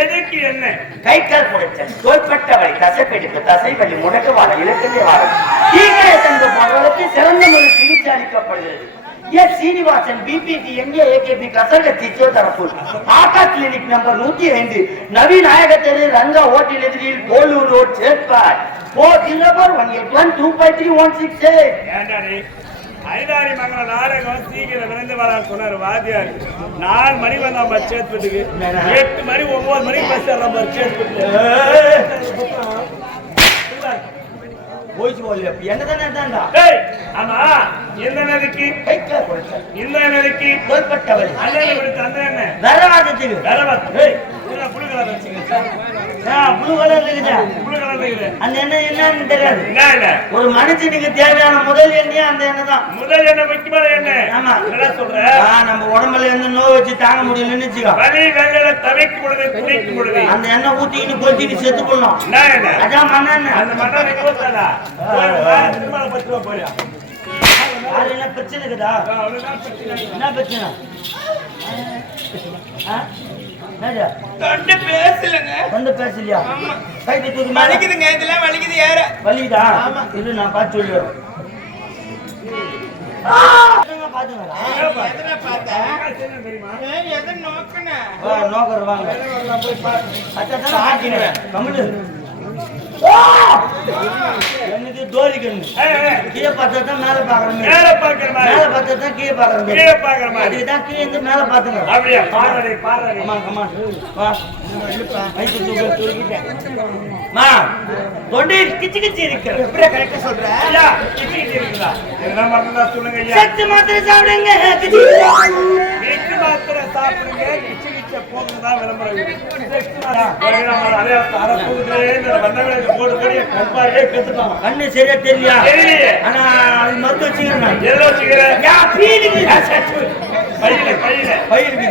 எதுக்கு என்ன கை கால் புடைச்சல் தோள்பட்ட வலி தசைப்பிடிப்பு தசை வலி முடக்குவாத இலக்கிய வாரம் தீவிர தங்க போன்றவர்களுக்கு சிறந்த முறை சிகிச்சை அளிக்கப்படுகிறது. S Srinivasan BPT MA AKP கசக பிசியோதெரபி ஆகா கிளினிக் நம்பர் 105 நவீன் நாயக தெரு ரங்கா ஹோட்டல் எதிரில் கோலூர் ரோட் சேப்பாட் 4018125316. ஏண்டாடி ஐதாரி மங்கள நாடகம் சீக்கிரம் விரைந்து வர சொன்னார் வாத்தியார். 4 மணி வந்தா பட்சத்துக்கு 8 மணி 9 மணிக்கு பஸ் ஏற பட்சத்துக்கு போயிச்சு போல என்னதானே தான்டா. டேய் ஆமா இந்த நதிக்கு கைக்கா போடுச்சா இந்த நதிக்கு தோள்பட்டவரி அண்ணனை விட்டு அந்த என்ன வரவாதத்துக்கு வரவத் டேய் என்ன புளி கலர் வச்சிங்க ப்ளூ கலர் இருக்குதா புளி கலர் இருக்குது அந்த எண்ணெய் என்னன்னு தெரியாது. இல்ல ஒரு மனுஷனுக்கு தேவையான முதல் எண்ணெய் அந்த எண்ணெய் தான். முதல் என்ன முக்கியமான என்ன ஆமா என்ன சொல்ற நம்ம உடம்புல இருந்து நோய் வச்சு தாங்க முடியலன்னு வச்சுக்கோ வலி வெள்ளல தவிக்கும் பொழுது குடிக்கும் பொழுது அந்த எண்ணெய் ஊத்திக்கிட்டு கொத்திட்டு செத்து போடணும். என்ன அதான் மண்ணெண்ணெய். அந்த மண்ணை ஊத்தாதா திருமண 10 ரூபாய் போறியா அது என்ன பிரச்சனை இருக்குதா? என்ன பிரச்சனை? தொண்டை பேசலங்க. வந்து பேசலையா? கைக்கு தூக்கி வலிக்குதுங்க, இதெல்லாம் வலிக்குது ஏற. வலிக்குதா? இது நான் பார்த்து சொல்லுவேன். எதனை பார்த்தா? எதை நோக்குன? நோக்கர் வாங்க. எனக்கு தோரி கண்ணு. கீழே பார்த்தா தான் மேல பாக்குறேன். மேல பாக்குற மாதிரி மேல பார்த்தா தான் கீழே பாக்குறேன். கீழே பாக்குற மாதிரி அதுக்கு தான் கீழே இருந்து மேல பாத்துங்க. அப்படியே பாறடே பாறடே அம்மா அம்மா வா. வயித்து தூக்கிட்டேன். மா தொண்டை கிச்சி கிச்சி இருக்கு. எப்படியா கரெக்டா சொல்ற? ஐயா கிச்சி இருக்குதா இதெல்லாம் மறந்தா சொல்லுங்க ஐயா. சத்து மாத்திரை சாப்பிடுங்க. கிச்சி வீட்டு மாத்திரை சாப்பிடுங்க கிச்சி கிச்ச போகுதா விளம்பரம். அதே அரை போகுதுன்னு வந்தவங்க போடு கடி கண்பாரியே கத்துட்டாங்க. கண்ணு சரியா தெரியலையா? தெரியலையே. ஆனா அது மருந்து வச்சுக்கிறேன். எல்லாம் வச்சுக்கிறேன் யா பீலிக்கு பையில பயிருக்கு